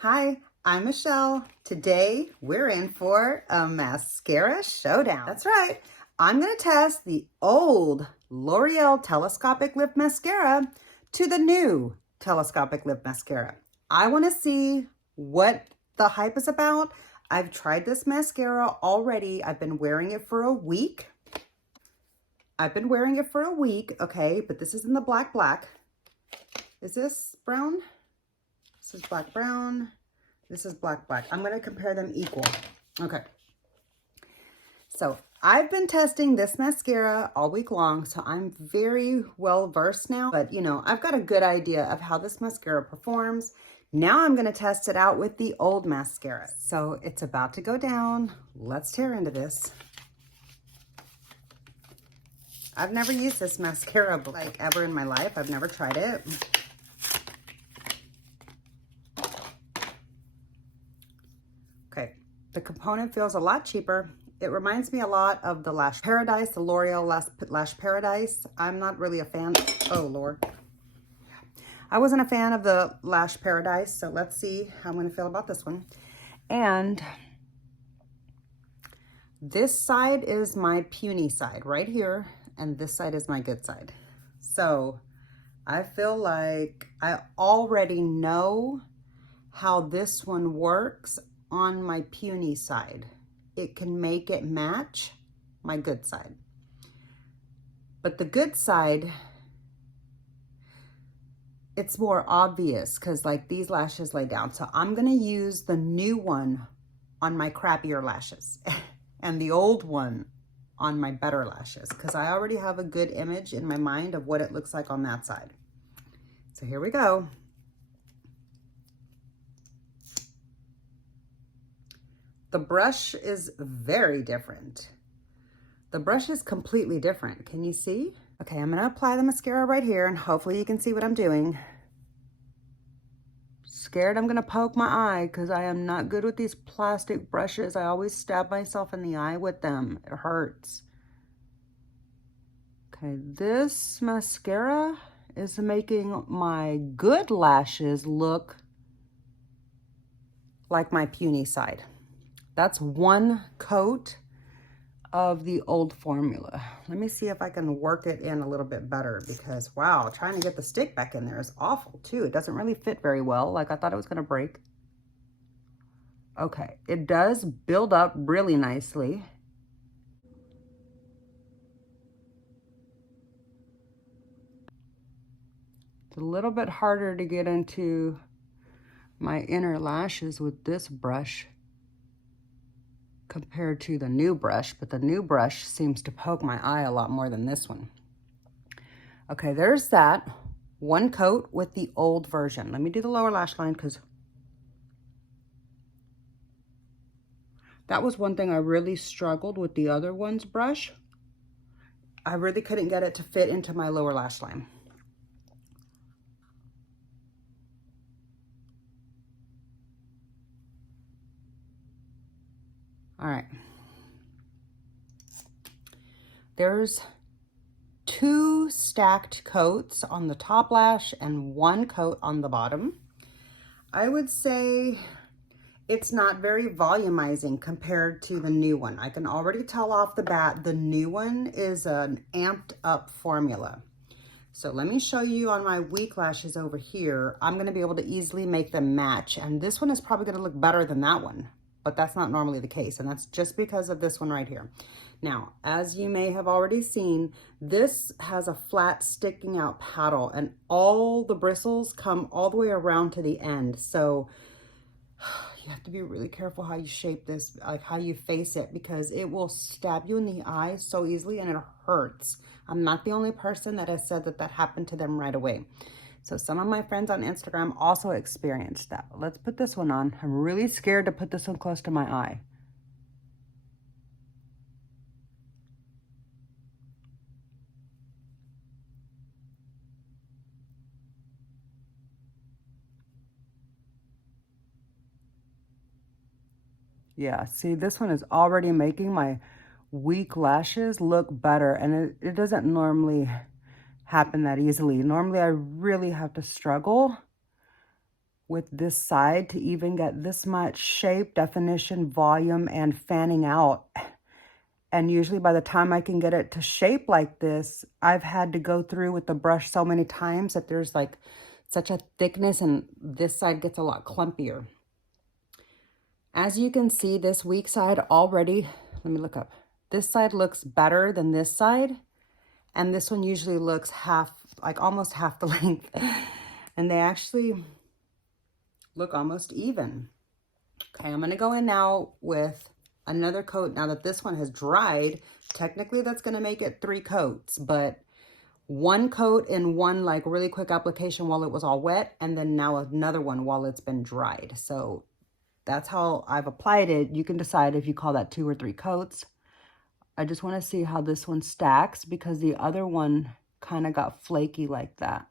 Hi, I'm Michelle. Today we're in for a mascara showdown. That's right. I'm going to test the old L'Oreal Telescopic Lip Mascara to the new Telescopic Lip Mascara. I want to see what the hype is about. I've tried this mascara already. I've been wearing it for a week. Okay, but this is in the black. Is this brown? This is black brown. This is black. I'm going to compare them equal. Okay. So I've been testing this mascara all week long, so I'm very well versed now. But, you know, I've got a good idea of how this mascara performs. Now I'm going to test it out with the old mascara. So it's about to go down. Let's tear into this. I've never used this mascara like ever in my life. I've never tried it. Okay, the component feels a lot cheaper. It reminds me a lot of the Lash Paradise, the L'Oreal Lash Paradise. I'm not really a fan. Oh, Lord. I wasn't a fan of the Lash Paradise, so let's see how I'm going to feel about this one. And this side is my puny side right here, and this side is my good side. So I feel like I already know how this one works on my puny side. It can make it match my good side. But the good side, it's more obvious because like these lashes lay down. So I'm gonna use the new one on my crappier lashes and the old one on my better lashes because I already have a good image in my mind of what it looks like on that side. So here we go. The brush is very different. The brush is completely different. Can you see? Okay, I'm gonna apply the mascara right here and hopefully you can see what I'm doing. Scared I'm gonna poke my eye because I am not good with these plastic brushes. I always stab myself in the eye with them. It hurts. Okay, this mascara is making my good lashes look like my puny side. That's one coat of the old formula. Let me see if I can work it in a little bit better because, wow, trying to get the stick back in there is awful too. It doesn't really fit very well. Like I thought it was gonna break. Okay, it does build up really nicely. It's a little bit harder to get into my inner lashes with this brush compared to the new brush, but the new brush seems to poke my eye a lot more than this one. Okay, there's that one coat with the old version. Let me do the lower lash line because that was one thing I really struggled with the other one's brush. I really couldn't get it to fit into my lower lash line. All right. There's 2 stacked coats on the top lash and 1 coat on the bottom. I would say it's not very volumizing compared to the new one. I can already tell off the bat the new one is an amped up formula. So let me show you on my weak lashes over here. I'm gonna be able to easily make them match. And this one is probably gonna look better than that one, but that's not normally the case. And that's just because of this one right here. Now, as you may have already seen, this has a flat sticking out paddle and all the bristles come all the way around to the end. So you have to be really careful how you shape this, like how you face it, because it will stab you in the eye so easily and it hurts. I'm not the only person that has said that that happened to them right away. So some of my friends on Instagram also experienced that. Let's put this one on. I'm really scared to put this one close to my eye. Yeah, see, this one is already making my weak lashes look better, and it doesn't normally happen that easily. Normally, I really have to struggle with this side to even get this much shape, definition, volume, and fanning out. And usually by the time I can get it to shape like this, I've had to go through with the brush so many times that there's like such a thickness, and this side gets a lot clumpier. As you can see, this weak side already, let me look up. This side looks better than this side. And this one usually looks half, like almost half the length. And they actually look almost even. Okay, I'm gonna go in now with another coat. Now that this one has dried, technically that's gonna make it 3 coats, but 1 coat in one like really quick application while it was all wet, and then now another one while it's been dried. So that's how I've applied it. You can decide if you call that 2 or 3 coats. I just want to see how this one stacks because the other one kind of got flaky like that.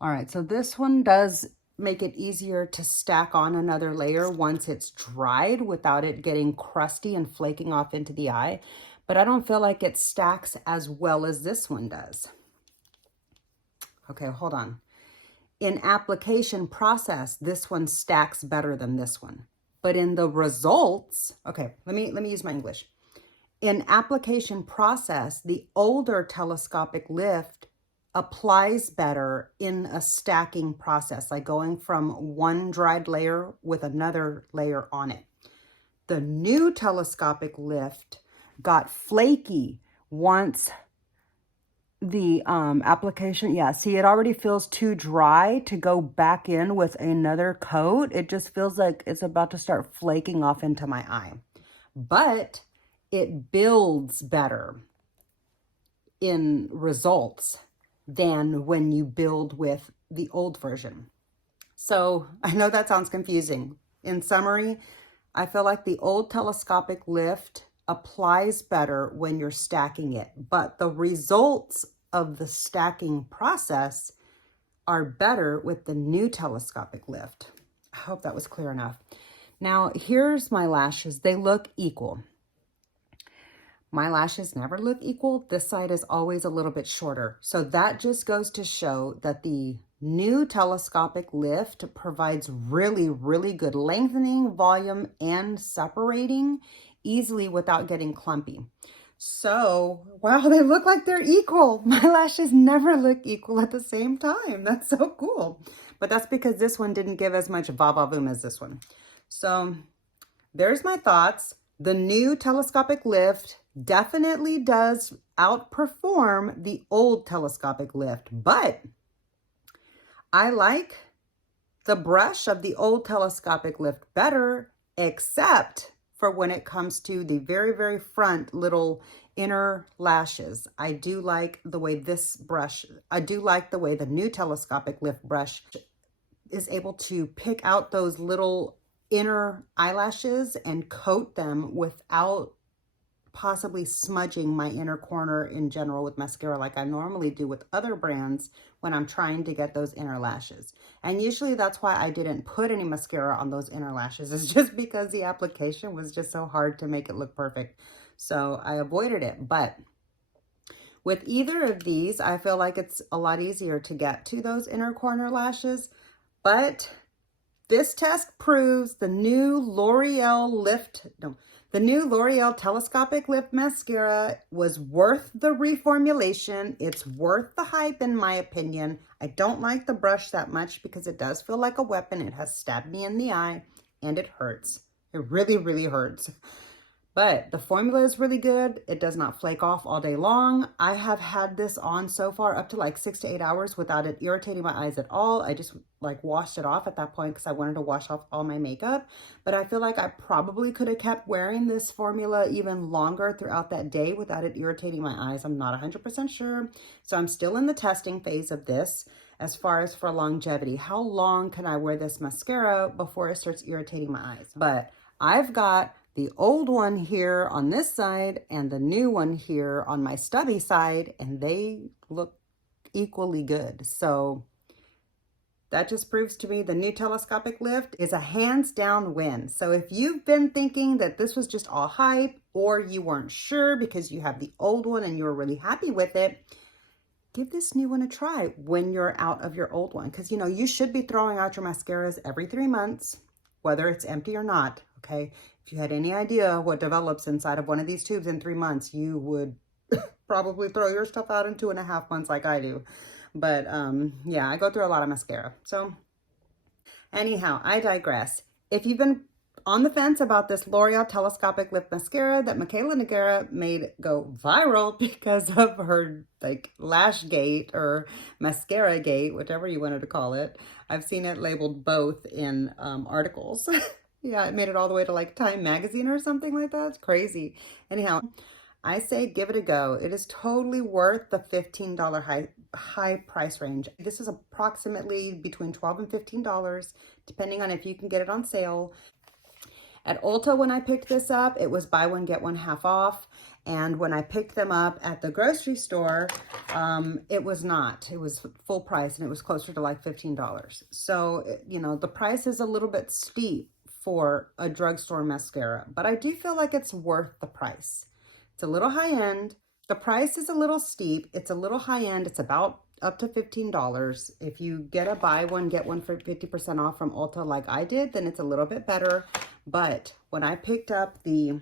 All right, so this one does make it easier to stack on another layer once it's dried without it getting crusty and flaking off into the eye. But I don't feel like it stacks as well as this one does. Okay, hold on. In application process, this one stacks better than this one. But in the results, okay, let me use my English. In application process, the older telescopic lift applies better in a stacking process, like going from one dried layer with another layer on it. The new telescopic lift got flaky once the application, yeah, see, it already feels too dry to go back in with another coat. It just feels like it's about to start flaking off into my eye. But it builds better in results than when you build with the old version. So I know that sounds confusing. In summary, I feel like the old telescopic lift applies better when you're stacking it, but the results of the stacking process are better with the new telescopic lift. I hope that was clear enough. Now, here's my lashes. They look equal. My lashes never look equal. This side is always a little bit shorter. So that just goes to show that the new telescopic lift provides really, really good lengthening, volume, and separating easily without getting clumpy. So, wow, they look like they're equal. My lashes never look equal at the same time. That's so cool. But that's because this one didn't give as much va-va-voom as this one. So there's my thoughts. The new telescopic lift definitely does outperform the old telescopic lift, but I like the brush of the old telescopic lift better, except for when it comes to the very, very front little inner lashes. I do like the way this brush, I do like the way the new telescopic lift brush is able to pick out those little inner eyelashes and coat them without possibly smudging my inner corner in general with mascara like I normally do with other brands when I'm trying to get those inner lashes. And usually that's why I didn't put any mascara on those inner lashes. It's just because the application was just so hard to make it look perfect. So I avoided it. But with either of these, I feel like it's a lot easier to get to those inner corner lashes. But this test proves the new the new L'Oreal Telescopic Lift Mascara was worth the reformulation. It's worth the hype, in my opinion. I don't like the brush that much because it does feel like a weapon. It has stabbed me in the eye and it hurts. It really, really hurts. But the formula is really good. It does not flake off all day long. I have had this on so far up to like 6 to 8 hours without it irritating my eyes at all. I just like washed it off at that point because I wanted to wash off all my makeup. But I feel like I probably could have kept wearing this formula even longer throughout that day without it irritating my eyes. I'm not 100% sure. So I'm still in the testing phase of this as far as for longevity. How long can I wear this mascara before it starts irritating my eyes? But I've got the old one here on this side and the new one here on my stubby side, and they look equally good. So that just proves to me the new telescopic lift is a hands down win. So if you've been thinking that this was just all hype, or you weren't sure because you have the old one and you were really happy with it, give this new one a try when you're out of your old one. Because, you know, you should be throwing out your mascaras every 3 months, whether it's empty or not, okay? If you had any idea what develops inside of one of these tubes in 3 months, you would probably throw your stuff out in 2.5 months like I do. But yeah, I go through a lot of mascara. So anyhow, I digress. If you've been on the fence about this L'Oreal Telescopic Lip Mascara that Michaela Noguera made go viral because of her like lash gate or mascara gate, whatever you wanted to call it. I've seen it labeled both in articles. Yeah, it made it all the way to like Time Magazine or something like that. It's crazy. Anyhow, I say give it a go. It is totally worth the $15 high price range. This is approximately between $12 and $15, depending on if you can get it on sale. At Ulta, when I picked this up, it was buy one, get one half off. And when I picked them up at the grocery store, it was not. It was full price, and it was closer to like $15. So, you know, the price is a little bit steep for a drugstore mascara, but I do feel like it's worth the price. It's a little high end. The price is a little steep. It's a little high end. It's about up to $15. If you get a buy one, get one for 50% off from Ulta like I did, then it's a little bit better. But when I picked up the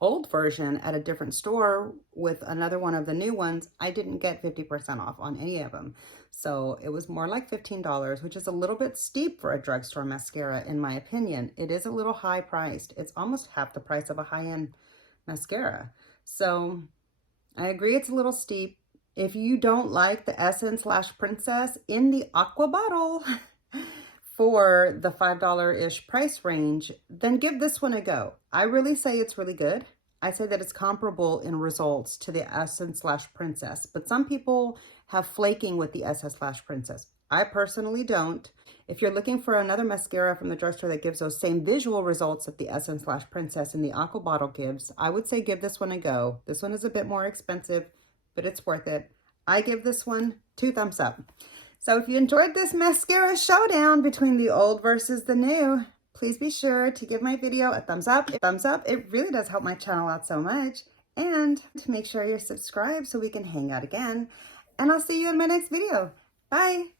old version at a different store with another one of the new ones, I didn't get 50% off on any of them. So it was more like $15, which is a little bit steep for a drugstore mascara, in my opinion. It is a little high priced. It's almost half the price of a high-end mascara. So I agree it's a little steep. If you don't like the Essence/Princess in the aqua bottle for the $5-ish price range, then give this one a go. I really say it's really good. I say that it's comparable in results to the Essence/Princess, but some people have flaking with the Essence/Princess. I personally don't. If you're looking for another mascara from the drugstore that gives those same visual results that the Essence/Princess in the aqua bottle gives, I would say give this one a go. This one is a bit more expensive, but it's worth it. I give this one 2 thumbs up. So if you enjoyed this mascara showdown between the old versus the new, please be sure to give my video a thumbs up. It really does help my channel out so much. And to make sure you're subscribed so we can hang out again. And I'll see you in my next video. Bye.